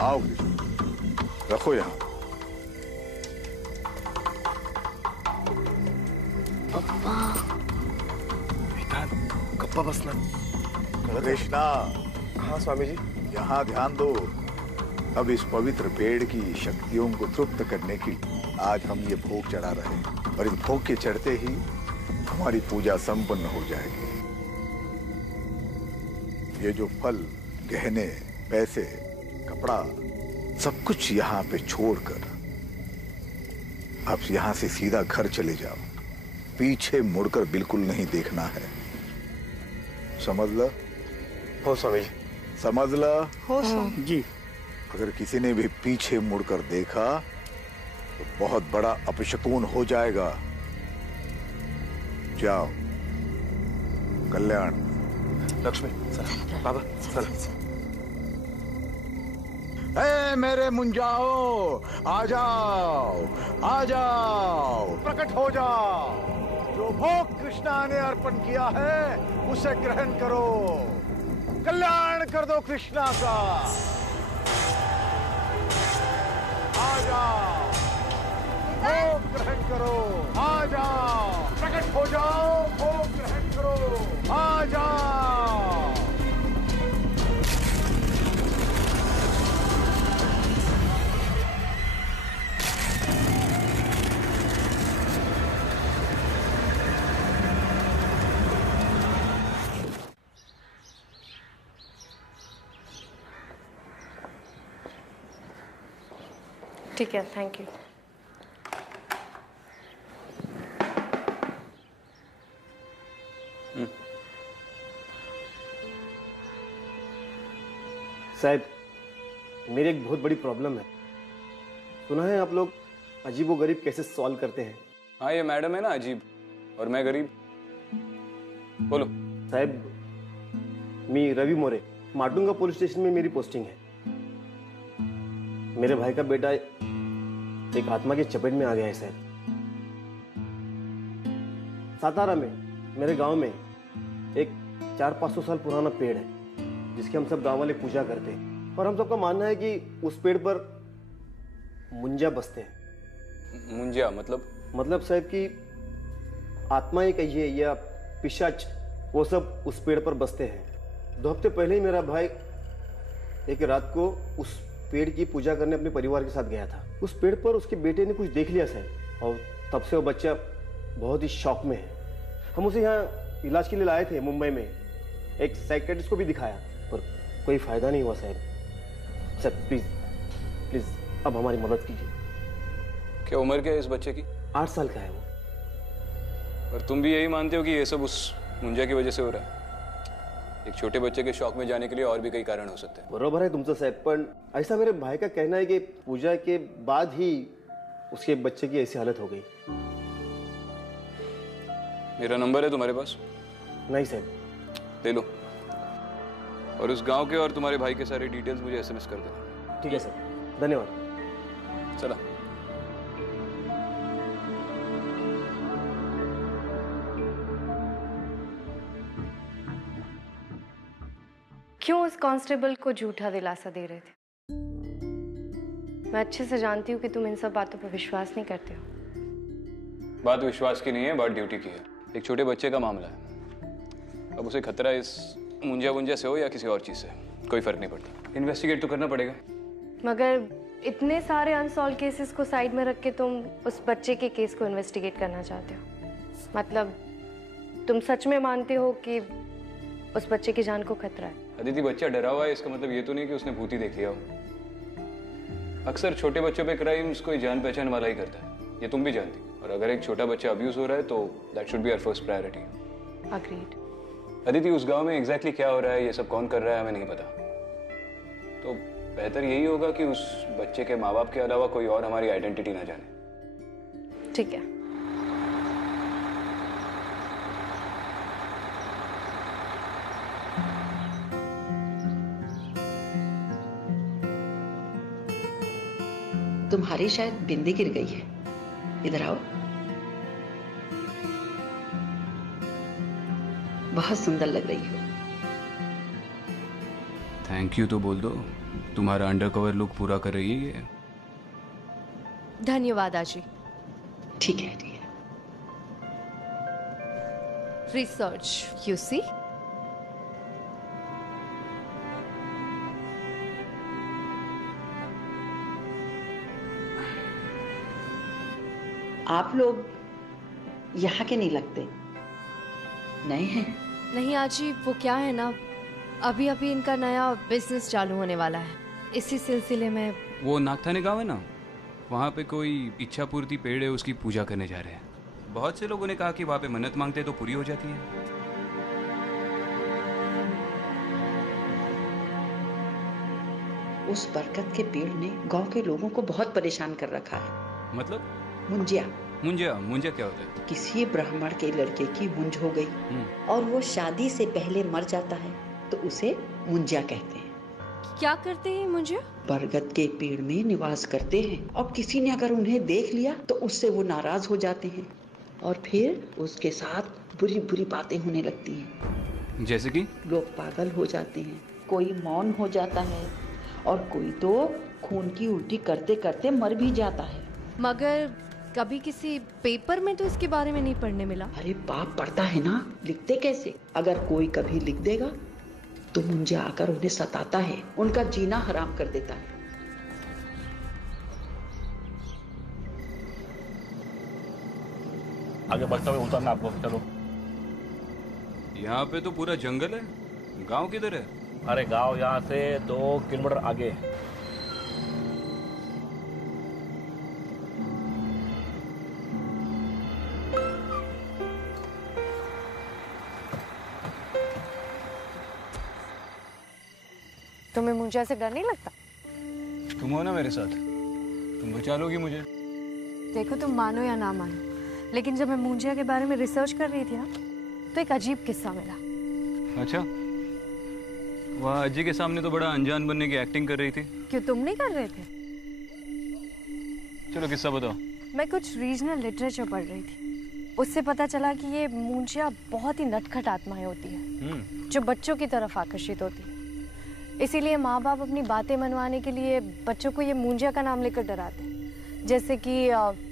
आओ कृष्ण, रखो यहाँ। पप्पा गप्पा बसना। कृष्णा। हाँ स्वामी जी। यहाँ ध्यान दो। अब इस पवित्र पेड़ की शक्तियों को तृप्त करने की आज हम ये भोग चढ़ा रहे हैं, और इस भोग के चढ़ते ही हमारी पूजा संपन्न हो जाएगी। ये जो फल, गहने, पैसे, कपड़ा, सब कुछ यहाँ पे छोड़कर अब यहाँ से सीधा घर चले जाओ। पीछे मुड़कर बिल्कुल नहीं देखना है, समझ लो? हो स्वामी जी। समझ लो? हो स्वामी जी। अगर किसी ने भी पीछे मुड़कर देखा तो बहुत बड़ा अपशकुन हो जाएगा। जाओ। कल्याण। लक्ष्मी सर, बाबा सर। ए मेरे मुंजाओ, आ जाओ, आ जाओ, प्रकट हो जाओ। जो भोग कृष्णा ने अर्पण किया है उसे ग्रहण करो। कल्याण कर दो कृष्णा का। आ जाओ, भोग ग्रहण करो। आ जाओ, प्रकट हो जाओ, भोग ग्रहण करो। आ जाओ। ठीक है, थैंक यू। साहब, मेरी एक बहुत बड़ी प्रॉब्लम है। सुना है आप लोग अजीबो गरीब कैसे सॉल्व करते हैं? हाँ, ये मैडम है ना अजीब, और मैं गरीब। बोलो। साहब, मैं रवि मोरे, माटुंगा पुलिस स्टेशन में मेरी पोस्टिंग है। मेरे भाई का बेटा एक आत्मा की चपेट में आ गया है साहब। सातारा में, मेरे गांव में एक 400-500 साल पुराना पेड़ है जिसके हम सब गांव वाले पूजा करते हैं, और हम सबका मानना है कि उस पेड़ पर मुंजा बसते हैं। मुंजा मतलब? मतलब साहब कि आत्माएं कहिए या पिशाच, वो सब उस पेड़ पर बसते हैं। 2 हफ्ते पहले ही मेरा भाई एक रात को उस पेड़ की पूजा करने अपने परिवार के साथ गया था। उस पेड़ पर उसके बेटे ने कुछ देख लिया साहब, और तब से वो बच्चा बहुत ही शॉक में है। हम उसे यहाँ इलाज के लिए लाए थे मुंबई में, एक साइकियाट्रिस्ट को भी दिखाया, पर कोई फायदा नहीं हुआ साहब। सर प्लीज प्लीज अब हमारी मदद कीजिए। क्या उम्र क्या है इस बच्चे की? 8 साल का है वो। और तुम भी यही मानते हो कि ये सब उस मुंजा की वजह से हो रहा है? एक छोटे बच्चे के शौक में जाने के लिए और भी कई कारण हो सकते हैं। बरोबर है तुमसे साहब, पर ऐसा मेरे भाई का कहना है कि पूजा के बाद ही उसके बच्चे की ऐसी हालत हो गई। मेरा नंबर है तुम्हारे पास? नहीं साहब। ले लो, और उस गांव के और तुम्हारे भाई के सारे डिटेल्स मुझे एसएमएस कर देना। ठीक है सर, धन्यवाद। चला। क्यों उस कांस्टेबल को झूठा दिलासा दे रहे थे? मैं अच्छे से जानती हूँ कि तुम इन सब बातों पर विश्वास नहीं करते हो। बात विश्वास की नहीं है, बात ड्यूटी की है। एक छोटे बच्चे का मामला है। अब उसे खतरा इस मुंजा से हो या किसी और चीज से, कोई फर्क नहीं पड़ता। इन्वेस्टिगेट तो करना पड़ेगा। मगर इतने सारे अनसॉल्व केसेस को साइड में रख के तुम उस बच्चे के केस को इन्वेस्टिगेट करना चाहते हो? मतलब तुम सच में मानते हो कि उस बच्चे की जान को खतरा है? अदिति, बच्चा डरा हुआ है इसका मतलब ये तो नहीं कि उसने भूत ही देख लिया हो। अक्सर छोटे बच्चों पे क्राइम्स कोई जान पहचान वाला ही करता है, ये तुम भी जानती। और अगर एक छोटा बच्चा अब्यूज हो रहा है तो that should be our first priority. Agreed. Aditi, उस गांव में एग्जैक्टली क्या हो रहा है, ये सब कौन कर रहा है, हमें नहीं पता। तो बेहतर यही होगा कि उस बच्चे के माँ बाप के अलावा कोई और हमारी आइडेंटिटी ना जाने। ठीक है। तुम्हारी शायद बिंदी गिर गई है, इधर आओ। बहुत सुंदर लग रही हो। थैंक यू तो बोल दो। तुम्हारा अंडरकवर लुक पूरा कर रही है ये। धन्यवाद आजी। ठीक है, ठीक है। Research you see. आप लोग यहाँ के नहीं लगते, नए हैं। नहीं आजी, वो क्या है ना, अभी अभी इनका नया बिजनेस चालू होने वाला है, इसी सिलसिले में। वो नागथाने गाँव है ना, वहाँ पे कोई इच्छा पूर्ति पेड़ है, उसकी पूजा करने जा रहे हैं। बहुत से लोगों ने कहा कि वहाँ पे मन्नत मांगते तो पूरी हो जाती है। उस बरगद के पेड़ ने गांव के लोगों को बहुत परेशान कर रखा है। मतलब? मुंजिया। मुंजिया क्या होता है? किसी ब्राह्मण के लड़के की मुंज हो गई और वो शादी से पहले मर जाता है तो उसे मुंजिया कहते हैं। क्या करते हैं मुंजिया? बरगद के पेड़ में निवास करते हैं और किसी ने अगर उन्हें देख लिया तो उससे वो नाराज हो जाते हैं और फिर उसके साथ बुरी बुरी बातें होने लगती हैं। जैसे कि? लोग पागल हो जाते हैं, कोई मौन हो जाता है और कोई तो खून की उल्टी करते करते मर भी जाता है। मगर कभी किसी पेपर में तो इसके बारे में नहीं पढ़ने मिला। अरे बाप पढ़ता है ना, लिखते कैसे? अगर कोई कभी लिख देगा तो मुंजिया आकर उन्हें सताता है, उनका जीना हराम कर देता है। आगे बढ़ते हुए उतरना आपको, चलो। यहाँ पे तो पूरा जंगल है, गांव किधर है? अरे गांव यहाँ से 2 किलोमीटर आगे है। तुम्हें मुंजिया से डर नहीं लगता? तुम हो ना मेरे साथ, तुम बचा लोगी मुझे। देखो, तुम मानो या ना मानो, लेकिन जब मैं मुंजिया के बारे में रिसर्च कर रही थी ना, तो एक अजीब किस्सा मिला। अच्छा, वह अज्जी के सामने तो बड़ा अनजान बनने की एक्टिंग कर रही थी। क्यों, तुम नहीं कर रहे थे? चलो किस्सा बताओ। मैं कुछ रीजनल लिटरेचर पढ़ रही थी, उससे पता चला कि ये मुंजिया बहुत ही नटखट आत्माएं होती है जो बच्चों की तरफ आकर्षित होती है। इसीलिए माँ बाप अपनी बातें मनवाने के लिए बच्चों को ये मुंजिया का नाम लेकर डराते हैं, जैसे कि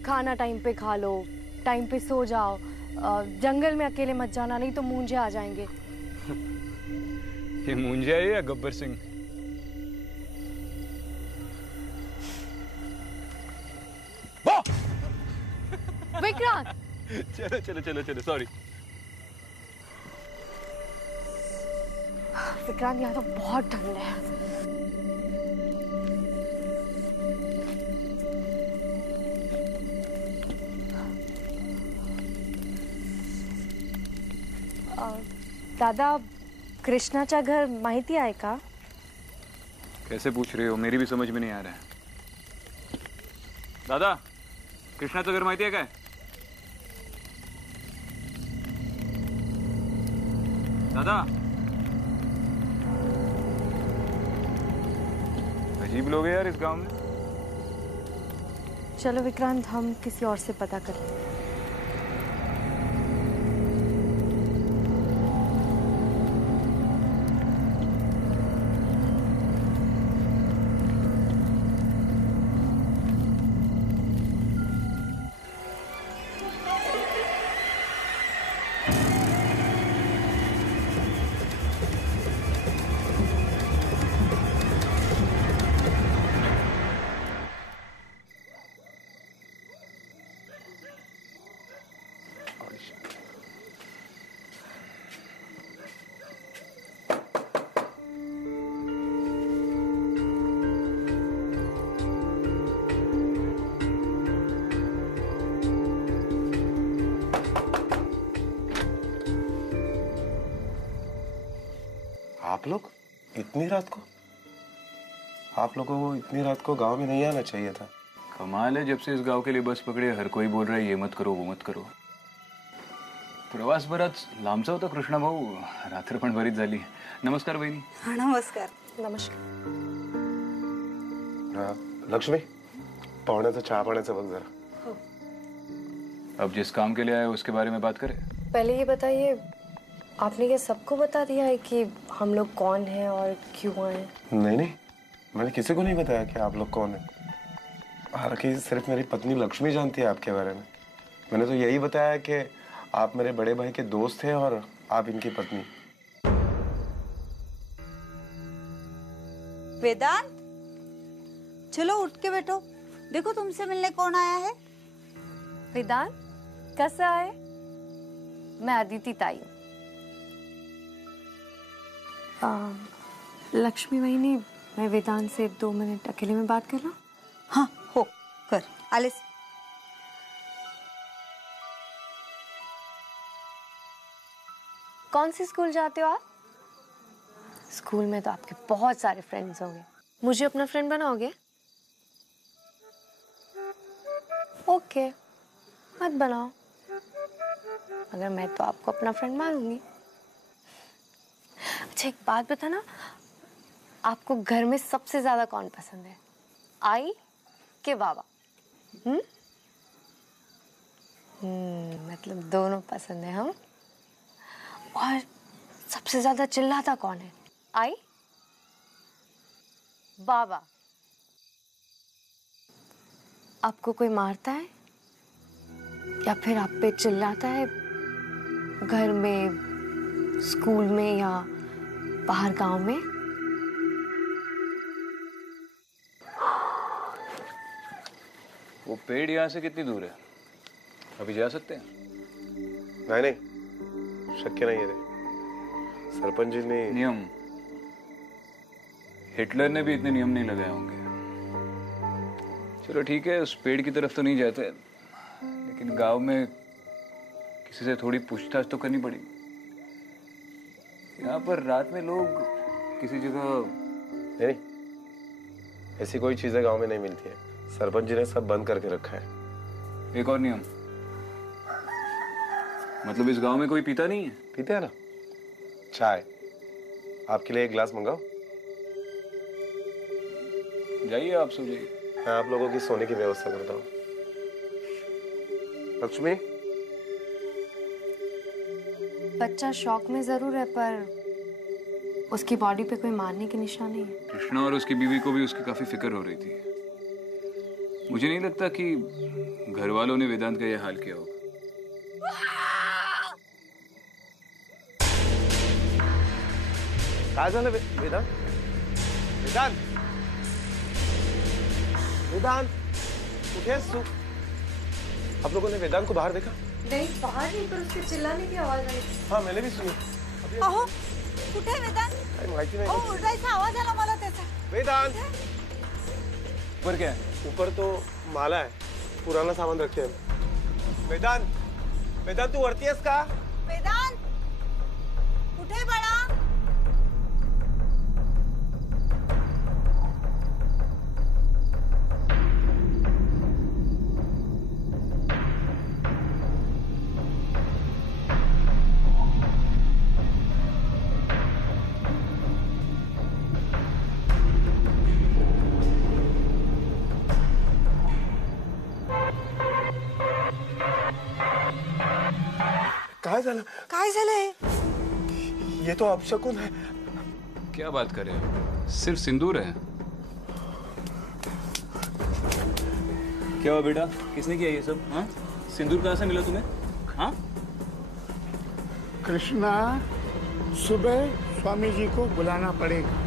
खाना टाइम पे खा लो, टाइम पे सो जाओ, जंगल में अकेले मत जाना नहीं तो मुंजिया आ जाएंगे। ये मुंजिया है या गब्बर सिंह? विक्रांत! चलो चलो चलो चलो, सॉरी। विक्रांत, यहाँ तो बहुत ठंड है। दादा, कृष्णाचा घर माहिती आहे का? कैसे पूछ रहे हो, मेरी भी समझ में नहीं आ रहा है। दादा, कृष्णाचं घर माहिती आहे काय? दादा, अजीब लोग हैं यार इस गांव में। चलो विक्रांत, हम किसी और से पता कर लें। आप लोग इतनी रात को? आप लोगों को इतनी रात को गांव में नहीं आना चाहिए था। कमाल है, जब से इस गांव के लिए बस पकड़े हर कोई बोल रहा है ये मत करो वो मत करो। प्रवास बराच लांबचा होता कृष्णा भाऊ, रात्र पण बरीच झाली। नमस्कार बहिणी। हाँ, नमस्कार। नमस्कार। लक्ष्मी, पाहुण्याचं चहा पाण्याचं बघ जरा। अब जिस काम के लिए आए उसके बारे में बात करें। पहले ये बताइए, आपने क्या सबको बता दिया है कि हम लोग कौन हैं और क्यों आए? नहीं नहीं, मैंने किसी को नहीं बताया कि आप लोग कौन है। हालांकि सिर्फ मेरी पत्नी लक्ष्मी जानती है आपके बारे में। मैंने तो यही बताया कि आप मेरे बड़े भाई के दोस्त हैं और आप इनकी पत्नी। वेदांत, चलो उठ के बैठो। देखो तुमसे मिलने कौन आया है। वेदांत, कैसा है? मैं अदिति ताई हूँ। लक्ष्मी वहीनी, मैं वेदांत से 2 मिनट अकेले में बात कर लूं? हाँ हो कर। आलिस, कौन सी स्कूल जाते हो आप? स्कूल में तो आपके बहुत सारे फ्रेंड्स होंगे, मुझे अपना फ्रेंड बनाओगे? ओके, मत बनाओ, मगर मैं तो आपको अपना फ्रेंड मानूंगी। अच्छा एक बात बताना, आपको घर में सबसे ज्यादा कौन पसंद है, आई के बाबा? मतलब दोनों पसंद है हम। और सबसे ज्यादा चिल्लाता कौन है, आई बाबा? आपको कोई मारता है या फिर आप पे चिल्लाता है घर में, स्कूल में या बाहर गांव में? वो पेड़ यहाँ से कितनी दूर है? अभी जा सकते हैं? नहीं, शक्य नहीं है रे। सरपंच जी ने नियम, हिटलर ने भी इतने नियम नहीं लगाए होंगे। चलो ठीक है, उस पेड़ की तरफ तो नहीं जाते, लेकिन गांव में किसी से थोड़ी पूछताछ तो करनी पड़ेगी। यहाँ पर रात में लोग किसी जगह नहीं, ऐसी कोई चीजें गांव में नहीं मिलती है। सरपंच जी ने सब बंद करके रखा है। एक और नियम, मतलब इस गांव में कोई पीता नहीं है? पीते हैं ना चाय। आपके लिए एक गिलास मंगाओ? जाइए, आप सो जाइए। मैं आप लोगों की सोने की व्यवस्था करता हूँ। लक्ष्मी, बच्चा शौक में जरूर है, पर उसकी बॉडी पे कोई मारने के निशान नहीं है। कृष्णा और उसकी बीवी को भी उसकी काफी फिक्र हो रही थी। मुझे नहीं लगता कि घर वालों ने वेदांत का यह हाल किया होगा। काय झालं वेदांत? वेदांत, वेदांत कुठे आहेस तू? आप लोगों ने वेदांत को बाहर देखा? नहीं, बाहर नहीं, पर उसके चिल्लाने की आवाज आई। हाँ मैंने भी सुनी। अहो कुठे आहे वेदांत? काही माहिती नाही। अहो ओरडायचा आवाज आला मला त्याचा। वेदांत, ऊपर क्या है? ऊपर तो माला है, पुराना सामान रखे हैं। वेदांत, वेदांत तू वरती आहेस का? वेदांत कुठे आहे बाळा? काय झालंय? ये तो अपशकुन है। क्या बात कर रहे हो? सिर्फ सिंदूर है। क्या हुआ बेटा, किसने किया ये सब? हाँ, सिंदूर कहाँ से मिला तुम्हें? हाँ, कृष्णा, सुबह स्वामी जी को बुलाना पड़ेगा।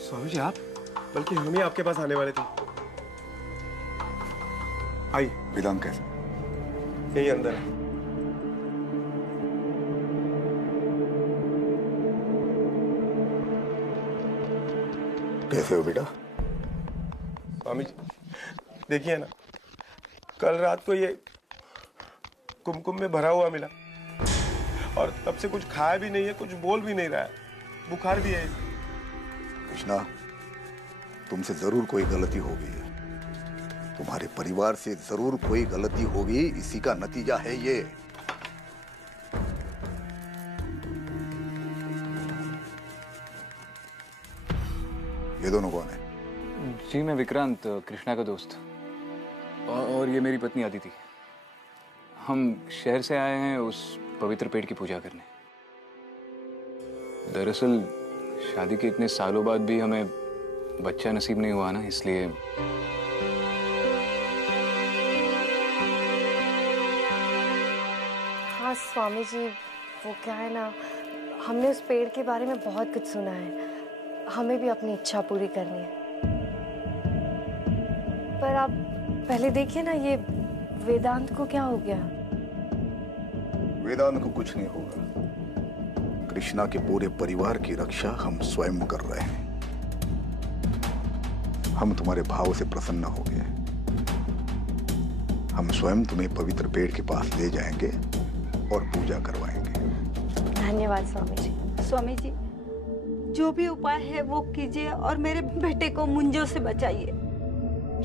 स्वामी जी आप, बल्कि हम ही आपके पास आने वाले थे। आई, वेदांत कैसे? यही अंदर है। कैसे हो बेटा? स्वामी जी देखिए ना, कल रात को ये कुमकुम में भरा हुआ मिला और तब से कुछ खाया भी नहीं है, कुछ बोल भी नहीं रहा है, बुखार भी है। कृष्णा, तुमसे जरूर कोई गलती होगी, तुम्हारे परिवार से जरूर कोई गलती होगी, इसी का नतीजा है ये। ये दोनों कौन है? जी मैं विक्रांत, कृष्णा का दोस्त, और ये मेरी पत्नी आदिति। हम शहर से आए हैं उस पवित्र पेड़ की पूजा करने। दरअसल शादी के इतने सालों बाद भी हमें बच्चा नसीब नहीं हुआ ना, इसलिए। हाँ स्वामी जी, वो क्या है ना, हमने उस पेड़ के बारे में बहुत कुछ सुना है, हमें भी अपनी इच्छा पूरी करनी है। पर आप पहले देखिए ना, ये वेदांत को क्या हो गया? वेदांत को कुछ नहीं होगा। कृष्णा के पूरे परिवार की रक्षा हम स्वयं कर रहे हैं। हम तुम्हारे भाव से प्रसन्न हो गए। हम स्वयं तुम्हें पवित्र पेड़ के पास ले जाएंगे और पूजा करवाएंगे। धन्यवाद स्वामी जी। स्वामी जी, जो भी उपाय है वो कीजिए और मेरे बेटे को मुंजों से बचाइए।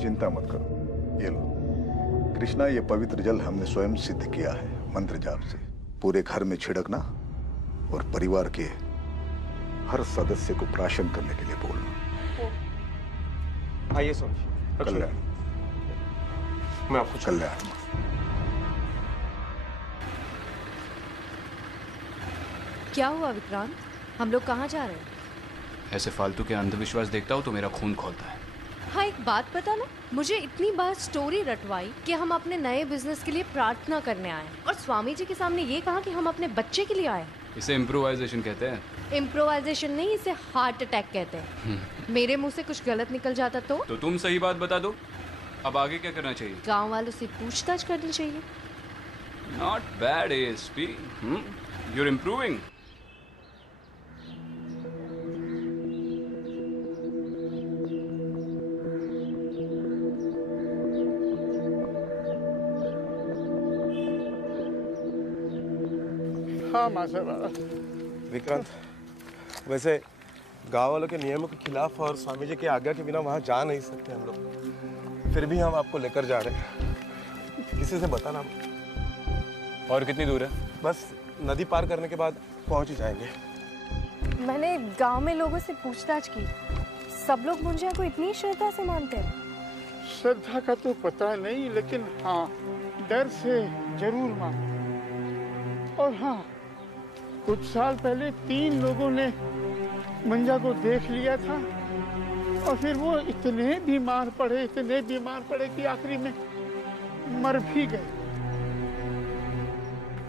चिंता मत करो, ये लो। कृष्णा, ये पवित्र जल हमने स्वयं सिद्ध किया है मंत्र जाप से। पूरे घर में छिड़कना और परिवार के हर सदस्य को प्राशन करने के लिए बोलना। आइए स्वामी जी। कल्याण। मैं आपको कल्याण। क्या हुआ विक्रांत, हम लोग कहाँ जा रहे हैं? ऐसे फालतू के अंधविश्वास देखता हूँ तो मेरा खून खौलता है। हाँ एक बात पता ना, मुझे इतनी बार स्टोरी रटवाई कि हम अपने नए बिजनेस के लिए प्रार्थना करने आए और स्वामी जी के सामने ये कहा कि हम अपने बच्चे के लिए आए। इसे इम्प्रोवाइजेशन कहते हैं। इम्प्रोवाइजेशन नहीं, इसे हार्ट अटैक कहते हैं। मेरे मुंह से कुछ गलत निकल जाता तो तुम सही बात बता दो। अब आगे क्या करना चाहिए? गांव वालों से पूछताछ करनी चाहिए। Not bad ASP, you are improving. हाँ माशाल्लाह। विक्रांत, वैसे गांव वालों के नियमों के खिलाफ और स्वामी जी की आज्ञा के बिना वहां जा नहीं सकते हम लोग, फिर भी हम आपको लेकर जा रहे हैं। किसी से बताना। और कितनी दूर है? बस नदी पार करने के बाद पहुंच ही जाएंगे। मैंने गांव में लोगों से पूछताछ की, सब लोग मुंजिया को इतनी श्रद्धा से मानते हैं। श्रद्धा का तो पता नहीं, लेकिन हाँ डर से जरूर मानो। और हाँ, कुछ साल पहले 3 लोगों ने मंजा को देख लिया था और फिर वो इतने बीमार पड़े कि आखिरी में मर भी गए।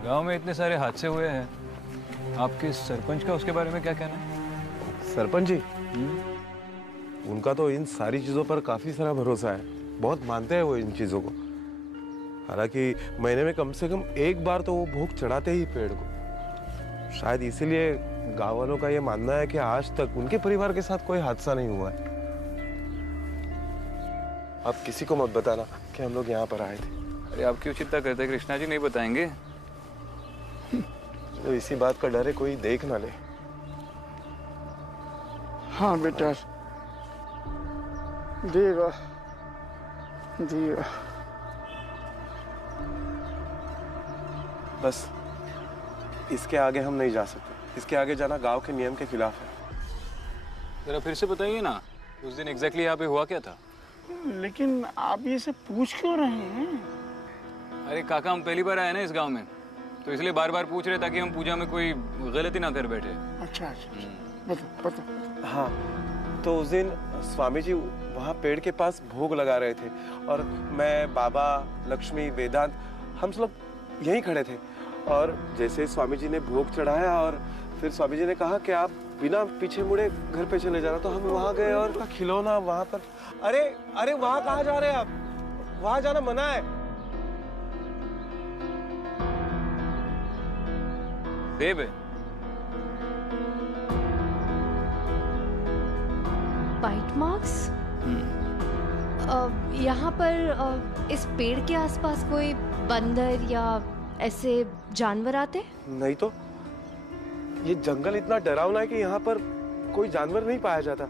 गांव में इतने सारे हादसे हुए हैं, आपके सरपंच का उसके बारे में क्या कहना है? सरपंच जी, उनका तो इन सारी चीजों पर काफी सारा भरोसा है, बहुत मानते हैं वो इन चीजों को। हालांकि महीने में कम से कम एक बार तो वो भोग चढ़ाते ही पेड़ को। शायद इसीलिए गांव वालों का ये मानना है कि आज तक उनके परिवार के साथ कोई हादसा नहीं हुआ है। आप किसी को मत बताना कि हम लोग यहाँ पर आए थे। अरे आप क्यों चिंता करते हैं, कृष्णा जी नहीं बताएंगे। तो इसी बात का डर है कोई देख ना ले। हाँ बेटा, देवा देवा। बस इसके आगे हम नहीं जा सकते। इसके आगे जाना गांव के नियम के खिलाफ है। जरा फिर से बताइए ना, उस दिन एग्जैक्टली यहाँ पे हुआ क्या था? लेकिन आप ये सब पूछ क्यों रहे हैं? अरे काका, हम पहली बार आए ना इस गांव में, तो इसलिए बार बार पूछ रहे ताकि हम पूजा में कोई गलती ना कर बैठे। अच्छा अच्छा, बताओ। हाँ, तो उस दिन स्वामी जी वहाँ पेड़ के पास भोग लगा रहे थे और मैं, बाबा, लक्ष्मी, वेदांत, हम सब लोग यहीं खड़े थे। और जैसे स्वामी जी ने भोग चढ़ाया और फिर स्वामी जी ने कहा कि आप बिना पीछे मुड़े घर पे चले जाना, तो हम वहाँ गए और उसका खिलौना वहाँ पर। अरे अरे, वहाँ कहाँ जा रहे हैं आप? वहाँ जाना मना है। देव है। Bite marks? यहाँ पर इस पेड़ के आसपास कोई बंदर या ऐसे जानवर आते? नहीं तो, ये जंगल इतना डरावना है कि यहाँ पर कोई जानवर नहीं पाया जाता।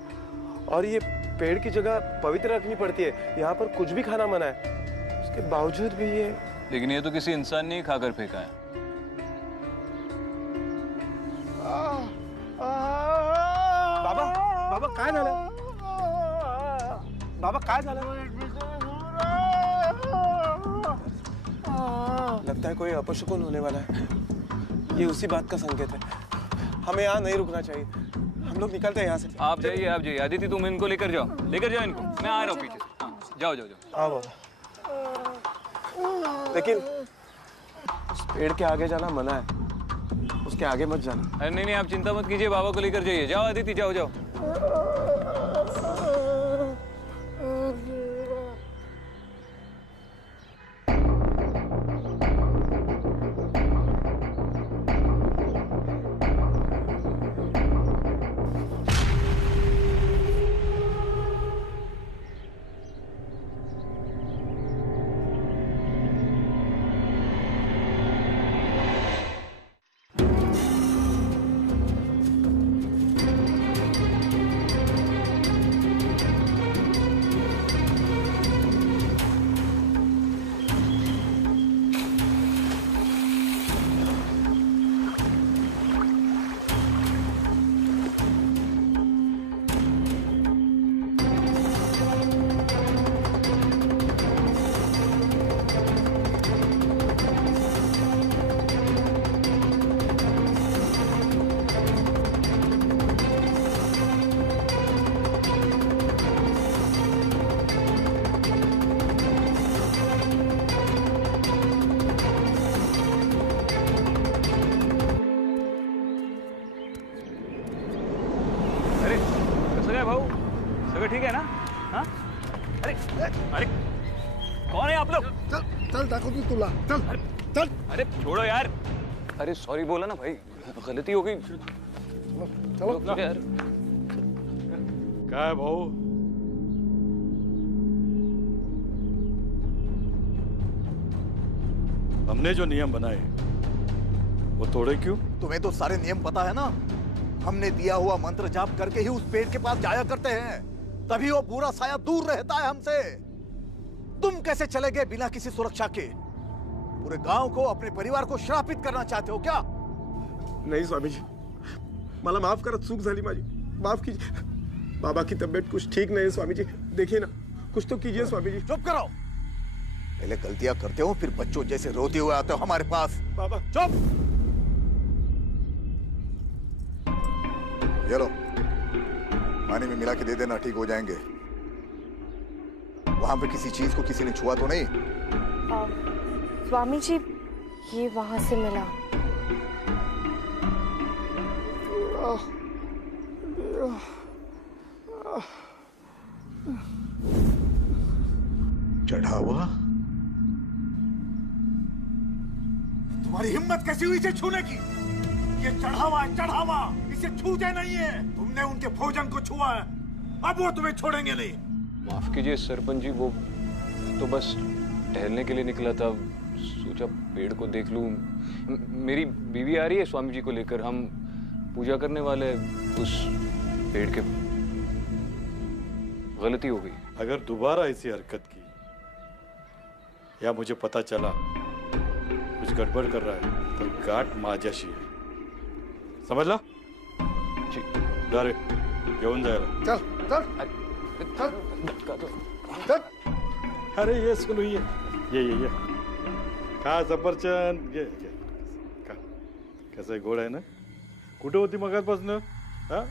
और ये पेड़ की जगह पवित्र रखनी पड़ती है, यहाँ पर कुछ भी खाना मना है, उसके बावजूद भी ये। लेकिन ये तो किसी इंसान ने ही खाकर फेंका है। बाबा बाबा काय झालं? बाबा काय झालं? लगता है कोई अपशकुन होने वाला है। ये उसी बात का संकेत है। हमें यहाँ नहीं रुकना चाहिए। हम लोग निकलते हैं यहाँ से। आप जाइए। आदिति तुम इनको लेकर जाओ इनको। मैं आ रहा हूँ पीछे से। हाँ, जाओ। हाँ बाबा। लेकिन उस पेड़ के आगे जाना मना है। उसके आगे मत जाना। अरे नहीं, आप चिंता मत कीजिए, बाबा को लेकर जाइए। जाओ आदिति, जाओ। ठीक है ना? हाँ? अरे कौन है आप लोग? चल दाखवतो तुला। चल। अरे छोड़ो यार। अरे सॉरी बोला ना भाई, गलती हो गई। चलो यार। क्या है भाऊ? हमने जो नियम बनाए वो तोड़े क्यों? तुम्हें तो सारे नियम पता है ना। हमने दिया हुआ मंत्र जाप करके ही उस पेड़ के पास जाया करते हैं, तभी वो बुरा साया दूर रहता है हमसे। तुम कैसे चले गए बिना किसी सुरक्षा के? पूरे गांव को, अपने परिवार को श्रापित करना चाहते हो क्या? नहीं स्वामी जी, मला माफ करा, चूक झाली माझी, माफ कीजिए। बाबा की तबीयत कुछ ठीक नहीं है स्वामी जी, देखिए ना, कुछ तो कीजिए स्वामी जी। चुप करो। पहले गलतियां करते हो, फिर बच्चों जैसे रोते हुए आते हो हमारे पास। बाबा चुप। ये लो, पानी में मिला के दे देना, ठीक हो जाएंगे। वहां पे किसी चीज को किसी ने छुआ तो नहीं? स्वामी जी, ये वहां से मिला। चढ़ावा? तुम्हारी हिम्मत कैसी हुई इसे छूने की? ये चढ़ावा है, चढ़ावा। इसे छूते नहीं है। तुमने उनके भोजन को छुआ है, अब वो तुम्हें छोड़ेंगे नहीं। माफ कीजिए सरपंच जी, वो तो बस टहलने के लिए निकला था, सोचा पेड़ को देख लूं। मेरी बीवी आ रही है स्वामी जी को लेकर, हम पूजा करने वाले उस पेड़ के। गलती हो गई। अगर दोबारा ऐसी हरकत की या मुझे पता चला कुछ गड़बड़ कर रहा है तो गाठ माझ्याशी है, समझला? जी। जा रे, घेऊन जायला। चल। अरे ये सुनो, ये खा सफरचंद, ये खा। कसं गोड आहे ना? कुठे होती मगाचपासून? हा?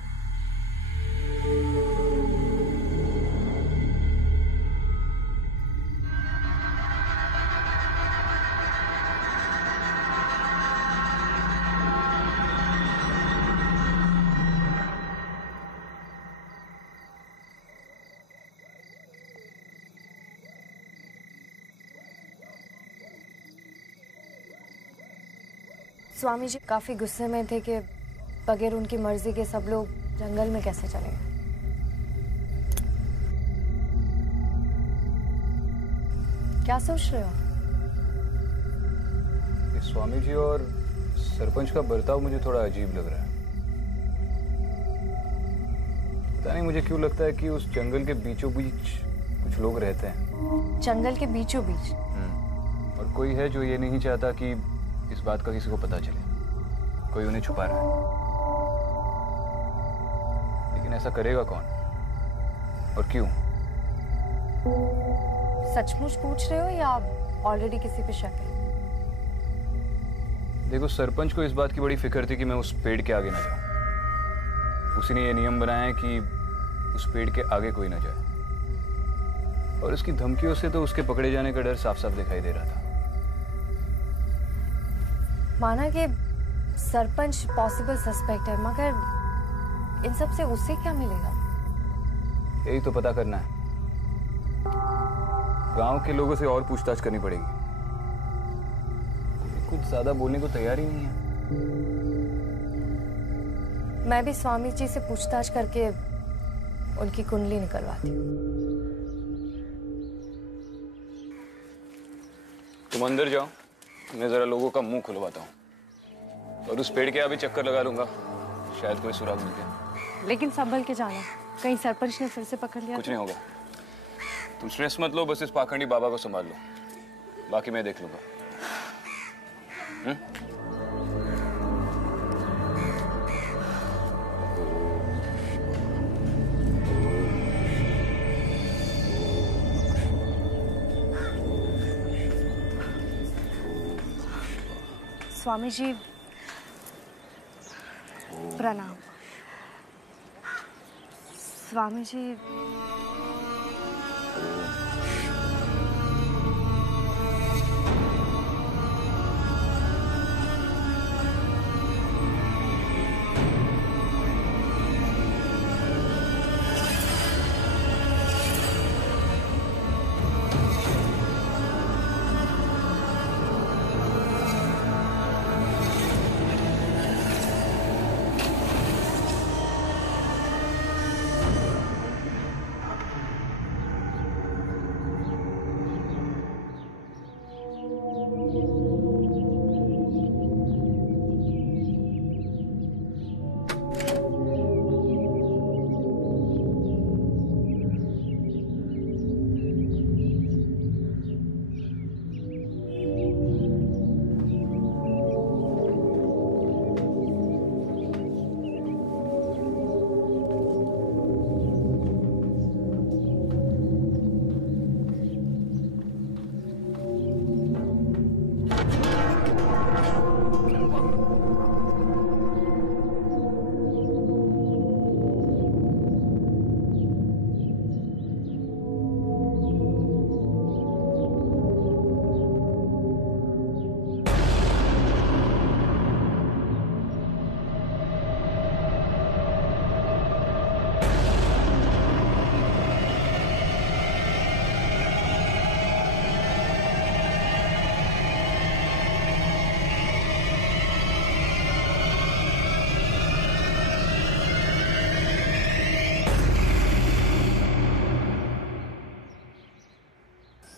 स्वामी जी काफी गुस्से में थे कि बगैर उनकी मर्जी के सब लोग जंगल में कैसे चले गए। क्या सोच रहे हो? ये स्वामी जी और सरपंच का बर्ताव मुझे थोड़ा अजीब लग रहा है। पता नहीं मुझे क्यों लगता है कि उस जंगल के बीचों बीच कुछ लोग रहते हैं। जंगल के बीचों बीच? और कोई है जो ये नहीं चाहता कि इस बात का किसी को पता चले, कोई उन्हें छुपा रहा है। लेकिन ऐसा करेगा कौन और क्यों? सचमुच पूछ रहे हो या ऑलरेडी किसी पे शक है? देखो, सरपंच को इस बात की बड़ी फिक्र थी कि मैं उस पेड़ के आगे ना जाऊं। उसी ने ये नियम बनाया है कि उस पेड़ के आगे कोई ना जाए, और उसकी धमकियों से तो उसके पकड़े जाने का डर साफ साफ दिखाई दे रहा था। माना कि सरपंच पॉसिबल सस्पेक्ट है, मगर इन सब से उससे क्या मिलेगा? यही तो पता करना है। गांव के लोगों से और पूछताछ करनी पड़ेगी। कुछ ज्यादा बोलने को तैयार ही नहीं है। मैं भी स्वामी जी से पूछताछ करके उनकी कुंडली निकलवाती हूँ। तुम अंदर जाओ, मैं जरा लोगों का मुंह खुलवाता हूँ, और उस पेड़ के आगे चक्कर लगा लूंगा, शायद कोई सुराग मिल जाए। लेकिन संभल के जाना, कहीं सरपंच ने फिर से पकड़ लिया। कुछ नहीं होगा, तुम स्ट्रेस मत लो, बस इस पाखंडी बाबा को संभाल लो, बाकी मैं देख लूंगा। स्वामी जी प्रणाम। स्वामी जी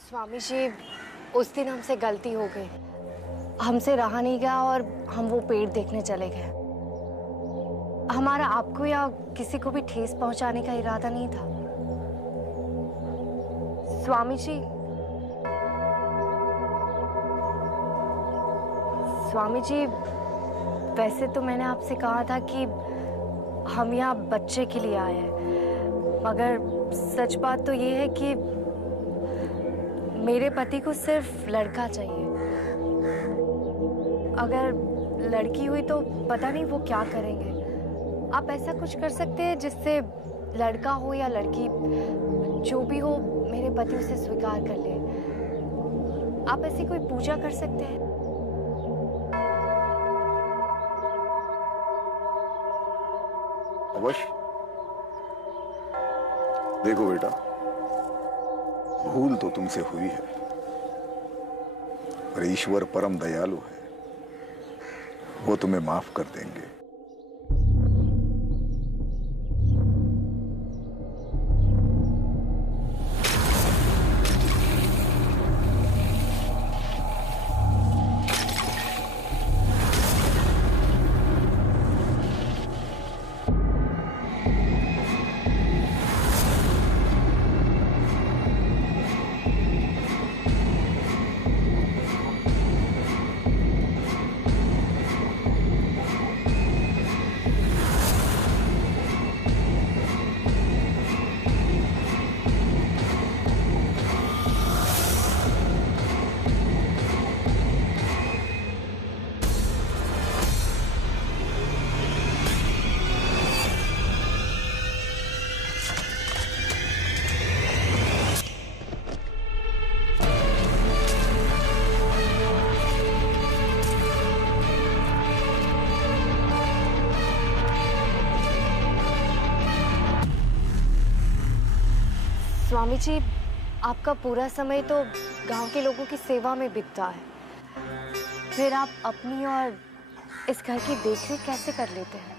स्वामी जी, उस दिन हमसे गलती हो गई, हमसे रहा नहीं गया और हम वो पेड़ देखने चले गए। हमारा आपको या किसी को भी ठेस पहुंचाने का इरादा नहीं था। स्वामी जी, स्वामी जी, वैसे तो मैंने आपसे कहा था कि हम यहाँ बच्चे के लिए आए हैं, मगर सच बात तो ये है कि मेरे पति को सिर्फ लड़का चाहिए। अगर लड़की हुई तो पता नहीं वो क्या करेंगे। आप ऐसा कुछ कर सकते हैं जिससे लड़का हो या लड़की, जो भी हो, मेरे पति उसे स्वीकार कर ले। आप ऐसी कोई पूजा कर सकते हैं? अवश्य। देखो बेटा, भूल तो तुमसे हुई है, पर ईश्वर परम दयालु है, वो तुम्हें माफ कर देंगे। स्वामी जी, आपका पूरा समय तो गांव के लोगों की सेवा में बीतता है, फिर आप अपनी और इस घर की देखरेख कैसे कर लेते हैं?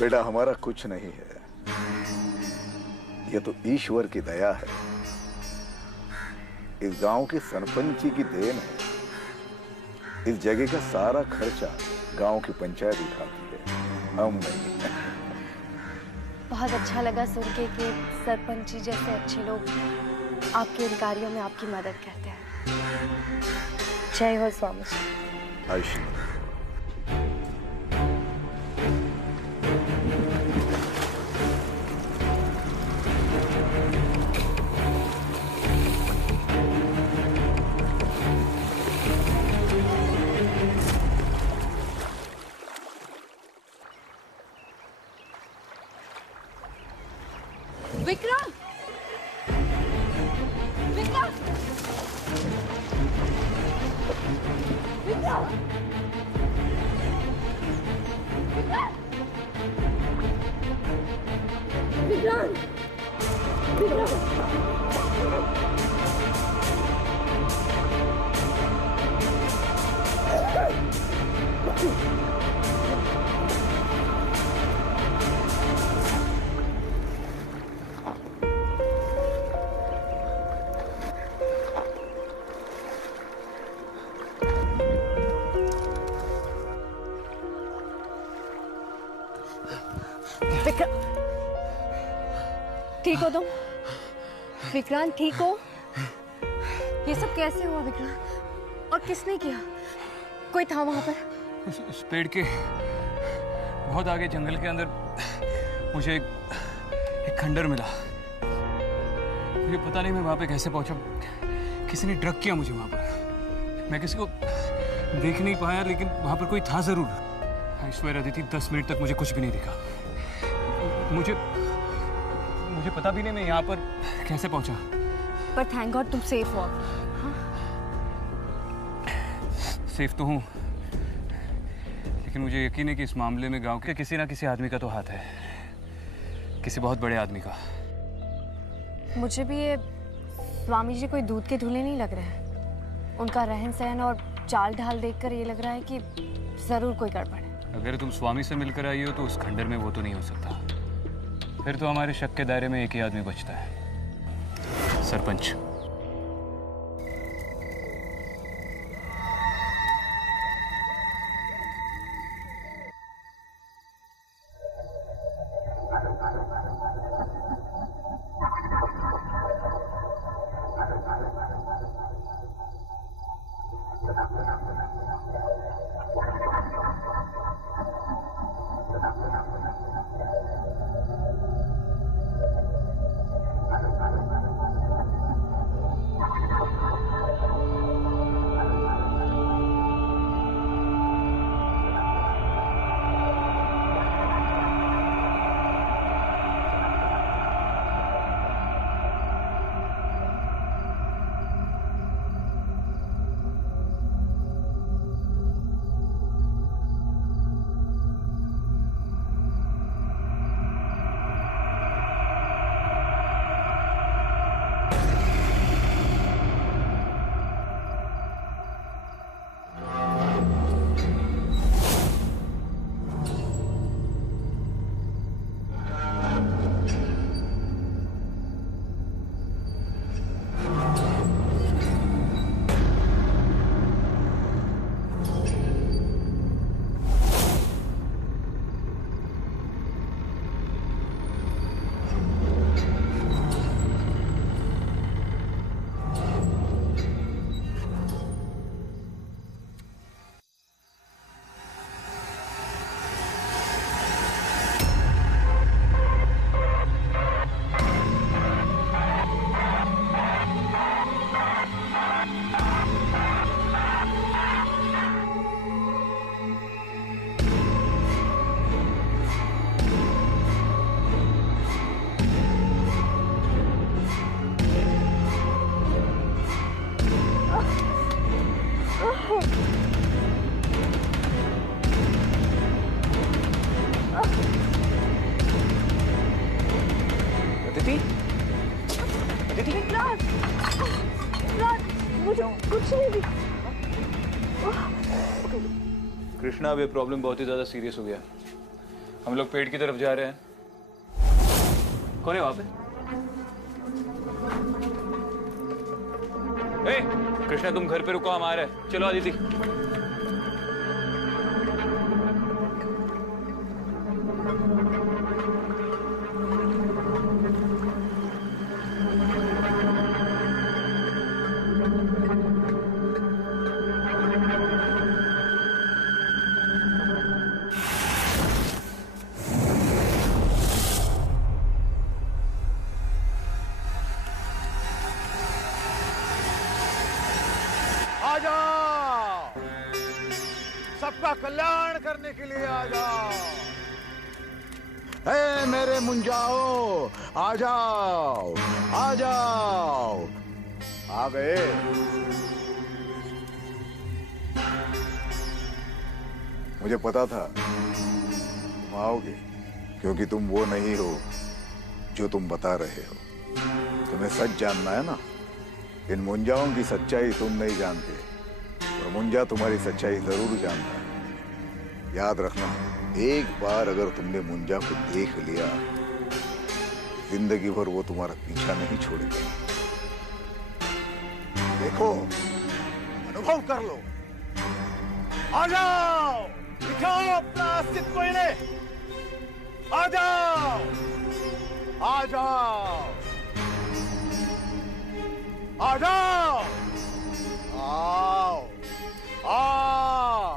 बेटा, हमारा कुछ नहीं है, यह तो ईश्वर की दया है। इस गांव के सरपंच जी की देन है। इस जगह का सारा खर्चा गांव की पंचायत उठाती है, हम नहीं। बहुत अच्छा लगा सुन के कि सरपंच जी जैसे अच्छे लोग आपके इन कार्यों में आपकी मदद करते हैं। जय हो स्वामी जी। आयुष्मान। विक्रम! विक्रम! विक्रम! विक्रम! ठीक हो तुम? विक्रांत ठीक हो? ये सब कैसे हुआ विक्रांत? और किसने किया? कोई था वहां पर? उस पेड़ के बहुत आगे जंगल के अंदर मुझे एक खंडर मिला। मुझे पता नहीं मैं वहां पे कैसे पहुंचा। किसी ने ड्रग किया मुझे वहां पर। मैं किसी को देख नहीं पाया, लेकिन वहां पर कोई था जरूर। आई स्वेयर अदिति, 10 मिनट तक मुझे कुछ भी नहीं दिखा। मुझे पता भी नहीं मैं यहाँ पर कैसे पहुंचा। पर थैंक गॉड तुम सेफ हो। हाँ? सेफ तो हूँ, लेकिन मुझे यकीन है कि इस मामले में गांव के किसी ना किसी आदमी का तो हाथ है, किसी बहुत बड़े आदमी का। मुझे भी ये स्वामी जी कोई दूध के धुले नहीं लग रहे हैं। उनका रहन सहन और चाल ढाल देखकर ये लग रहा है कि जरूर कोई गड़बड़ है। अगर तुम स्वामी से मिलकर आई हो तो उस खंडर में वो तो नहीं हो सकता। फिर तो हमारे शक के दायरे में एक ही आदमी बचता है, सरपंच। विक्रांत, मुझे कुछ नहीं दिखा। कृष्णा, अब ये प्रॉब्लम बहुत ही ज्यादा सीरियस हो गया। हम लोग पेड़ की तरफ जा रहे हैं। कौन है वहां पे? ए, कृष्णा तुम घर पे रुको, हम आ रहे हैं। चलो आदिति। आ जाओ, सबका कल्याण करने के लिए आ जाओ। हे मेरे मुंजाओ, आ जाओ, आ जाओ। आ गए। मुझे पता था तुम आओगे, क्योंकि तुम वो नहीं हो जो तुम बता रहे हो। तुम्हें सच जानना है ना। इन मुंजाओं की सच्चाई तुम नहीं जानते, और मुंजा तुम्हारी सच्चाई जरूर जानता है। याद रखना, एक बार अगर तुमने मुंजा को देख लिया, जिंदगी भर वो तुम्हारा पीछा नहीं छोड़ेगा। देखो, अनुभव कर लो। आ जाओ, दिखाओ अपना अस्तित्व इन्हें। आ जाओ, आ जाओ, आ जाओ, आओ, आओ,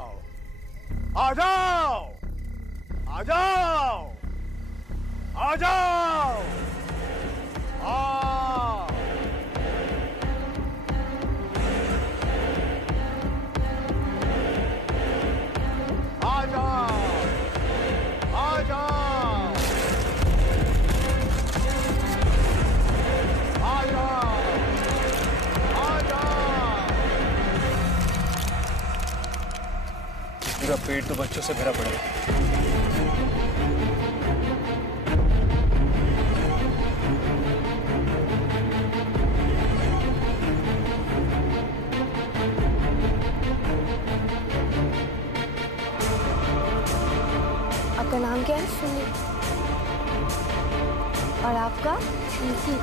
आ जाओ, आ जाओ, आ जाओ, आओ। आ जाओ, आ जाओ, आ जाओ, आ जाओ। पूरा पेट तो बच्चों से भरा पड़ा है। आपका नाम क्या है? सुनी। और आपका? निकी।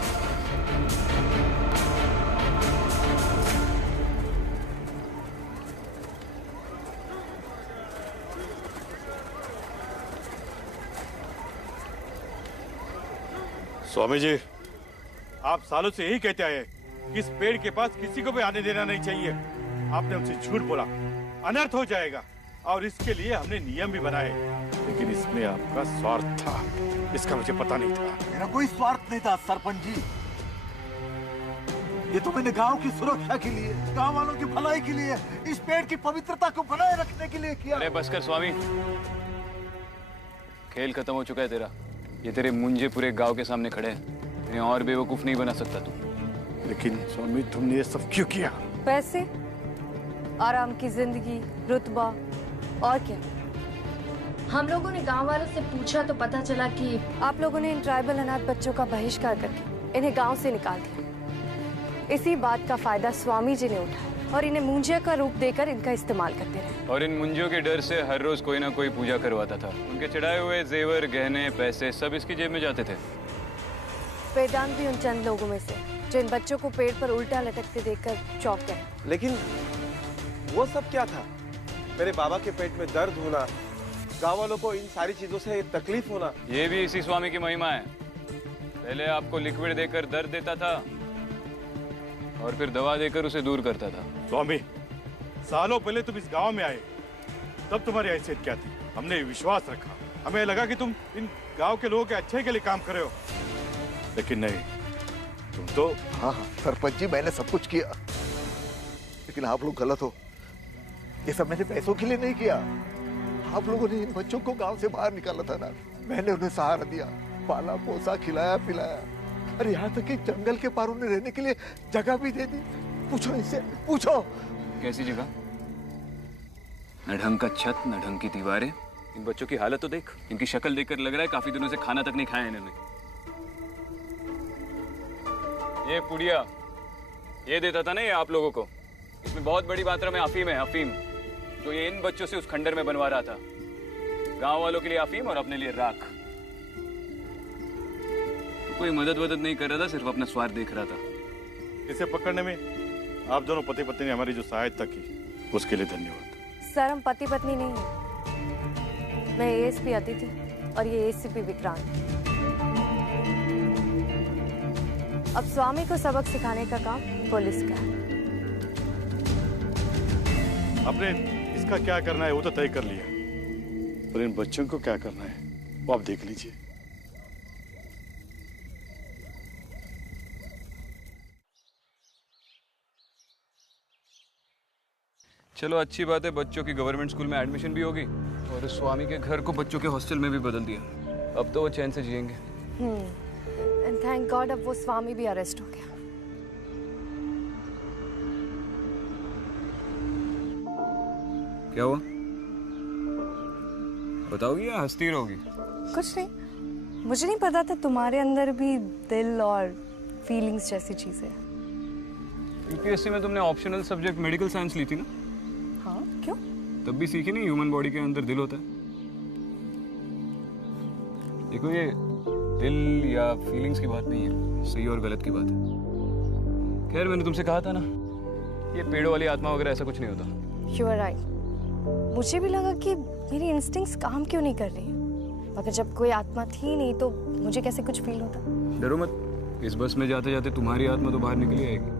स्वामी जी, आप सालों से यही कहते आए कि इस पेड़ के पास किसी को भी आने देना नहीं चाहिए। आपने उनसे झूठ बोला, अनर्थ हो जाएगा, और इसके लिए हमने नियम भी बनाए, लेकिन इसमें आपका स्वार्थ था। इसका मुझे पता नहीं था। मेरा कोई स्वार्थ नहीं था सरपंच जी। ये तो मैंने गांव की सुरक्षा के लिए, गांव वालों की भलाई के लिए, इस पेड़ की पवित्रता को बनाए रखने के लिए किया। अरे बस कर स्वामी, खेल खत्म हो चुका है तेरा। ये तेरे मुंजे पूरे गांव के सामने खड़े हैं। इन्हें और बेवकूफ नहीं बना सकता तू। लेकिन स्वामी, तुमने ये सब क्यों किया? पैसे, आराम की जिंदगी, रुतबा, और क्या? हम लोगों ने गांव वालों से पूछा तो पता चला कि आप लोगों ने इन ट्राइबल अनाथ बच्चों का बहिष्कार करके इन्हें गांव से निकाल दिया। इसी बात का फायदा स्वामी जी ने उठाया और इन्हें मुंजिया का रूप देकर इनका इस्तेमाल करते रहे। और इन मुंजियों के डर से हर रोज कोई ना कोई पूजा करवाता था। उनके चढ़ाए हुए जेवर, गहने, पैसे सब इसकी जेब में जाते थे। वेदांत भी उन चंद लोगों में से जो इन बच्चों को पेड़ पर उल्टा लटकते देखकर चौंक गए। लेकिन वो सब क्या था? मेरे बाबा के पेट में दर्द होना, गाँव वालों को इन सारी चीजों से तकलीफ होना, ये भी इसी स्वामी की महिमा है। पहले आपको लिक्विड देकर दर्द देता था और फिर दवा देकर उसे दूर करता था। स्वामी, सालों पहले तुम इस गांव में आए, तब तुम्हारी हैसियत क्या थी? हमने विश्वास रखा, हमें लगा कि तुम इन गांव के लोगों के अच्छे के लिए काम कर रहे हो, लेकिन नहीं, तुम तो। हाँ सरपंच जी, मैंने सब कुछ किया, लेकिन आप लोग गलत हो। ये सब मैंने पैसों के लिए नहीं किया। आप लोगों ने इन बच्चों को गांव से बाहर निकाला था ना, मैंने उन्हें सहारा दिया, पाला पोसा, खिलाया पिलाया, और यहाँ तक कि जंगल के पार उन्हें रहने के लिए जगह भी दे दी। पूछो इनसे, पूछो। कैसी जगह? न ढंग का छत, न ढंग की दीवारें। इन बच्चों की हालत तो देख। इनकी शक्ल देखकर लग रहा है काफी दिनों से खाना तक नहीं खाया इन्होंने। ये पुड़िया ये देता था ना ये आप लोगों को, इसमें बहुत बड़ी मात्रा में अफीम है, अफीम, जो ये इन बच्चों से उस खंडर में बनवा रहा था। गांव वालों के लिए अफीम और अपने लिए राख। तो कोई मदद वदद नहीं कर रहा था, सिर्फ अपना स्वार्थ देख रहा था। इसे पकड़ने में आप दोनों पति पत्नी ने हमारी जो सहायता की उसके लिए धन्यवाद। सर हम पति पत्नी नहीं है, मैं एएसपी अदिति और ये एसीपी विक्रांत। अब स्वामी को सबक सिखाने का काम पुलिस का है। आपने इसका क्या करना है वो तो तय कर लिया, पर इन बच्चों को क्या करना है वो आप देख लीजिए। चलो अच्छी बात है, बच्चों की गवर्नमेंट स्कूल में एडमिशन भी होगी और इस स्वामी के घर को बच्चों के हॉस्टल में भी बदल दिया। अब तो वो चैन से जिएंगे। एंड थैंक गॉड अब वो स्वामी भी अरेस्ट हो गया। क्या हुआ बताओगी या हंसती रहोगी? कुछ नहीं, मुझे नहीं पता था तुम्हारे अंदर भी दिल और फीलिंग्स जैसी चीजें। यूपीएससी में तुमने ऑप्शनल सब्जेक्ट मेडिकल साइंस ली थी ना? हाँ क्यों? तब भी सीखी नहीं ह्यूमन बॉडी के अंदर दिल होता है। देखो ये दिल या फीलिंग्स की बात नहीं है, सही और गलत की बात है। खैर मैंने तुमसे कहा था ना, ये पेड़ों वाली आत्मा वगैरह ऐसा कुछ नहीं होता। You are right. मुझे भी लगा कि मेरी इंस्टिंक्ट्स काम क्यों नहीं कर रही हैं, मगर जब कोई आत्मा थी नहीं तो मुझे कैसे कुछ फील होता। डरो मत, इस बस में जाते जाते तुम्हारी आत्मा तो बाहर निकली आएगी।